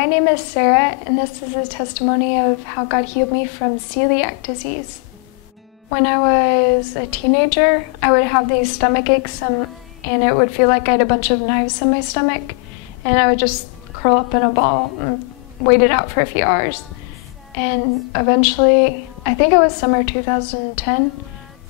My name is Sarah, and this is a testimony of how God healed me from celiac disease. When I was a teenager, I would have these stomach aches, and it would feel like I had a bunch of knives in my stomach, and I would just curl up in a ball and wait it out for a few hours. And eventually, I think it was summer 2010,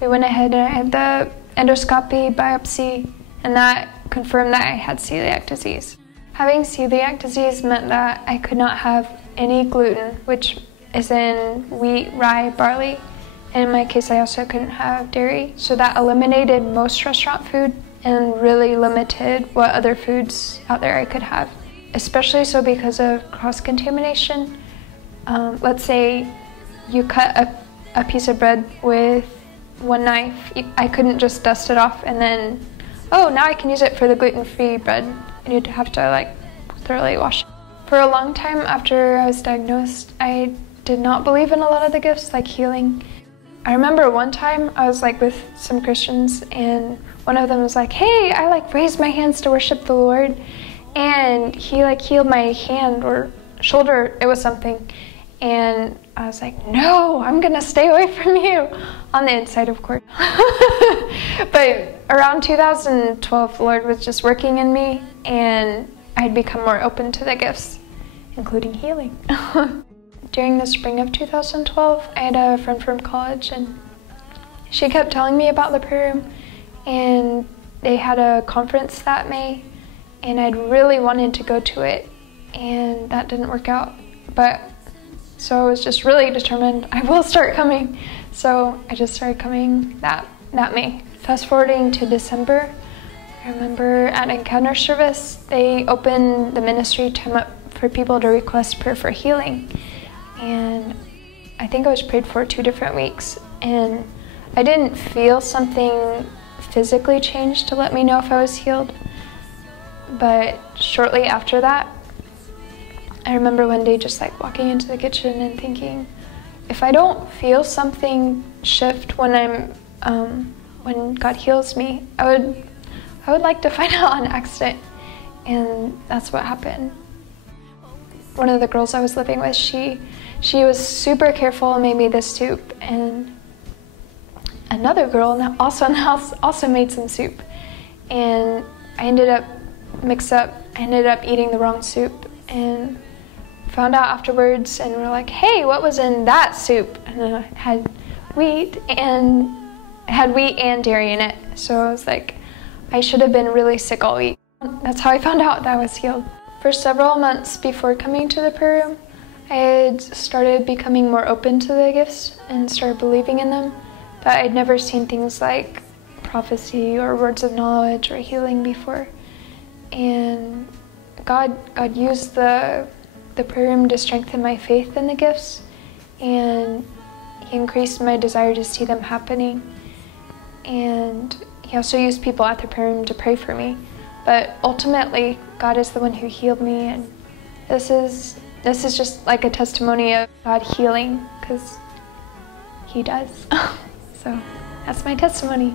we went ahead and I had the endoscopy biopsy, and that confirmed that I had celiac disease. Having celiac disease meant that I could not have any gluten, which is in wheat, rye, barley, and in my case I also couldn't have dairy. So that eliminated most restaurant food and really limited what other foods out there I could have, especially so because of cross-contamination. Let's say you cut a piece of bread with one knife, I couldn't just dust it off and then, oh, now I can use it for the gluten-free bread. You'd have to like thoroughly wash it. For a long time after I was diagnosed, I did not believe in a lot of the gifts like healing. I remember one time I was like with some Christians, and one of them was like, hey, I like raised my hands to worship the Lord, and he like healed my hand or shoulder, it was something. And I was like, no, I'm gonna stay away from you. On the inside, of course. But around 2012, the Lord was just working in me, and I'd become more open to the gifts, including healing. During the spring of 2012, I had a friend from college, and she kept telling me about the prayer room, and they had a conference that May, and I'd really wanted to go to it, and that didn't work out. So I was just really determined, I will start coming. So I just started coming that May. Fast forwarding to December, I remember at Encounter service, they opened the ministry time up for people to request prayer for healing. And I think I was prayed for 2 different weeks. And I didn't feel something physically change to let me know if I was healed. But shortly after that, I remember one day just like walking into the kitchen and thinking, if I don't feel something shift when when God heals me, I would like to find out on accident. And that's what happened. One of the girls I was living with, she was super careful and made me this soup, and another girl also in the house also made some soup, and I ended up eating the wrong soup, and found out afterwards, and we're like, hey, what was in that soup? And it had wheat and dairy in it. So I was like, I should have been really sick all week. That's how I found out that I was healed. For several months before coming to the prayer room, I had started becoming more open to the gifts and started believing in them, but I'd never seen things like prophecy or words of knowledge or healing before. And God used the prayer room to strengthen my faith in the gifts, and he increased my desire to see them happening. And he also used people at the prayer room to pray for me. But ultimately, God is the one who healed me, and this is just like a testimony of God healing, because he does. So that's my testimony.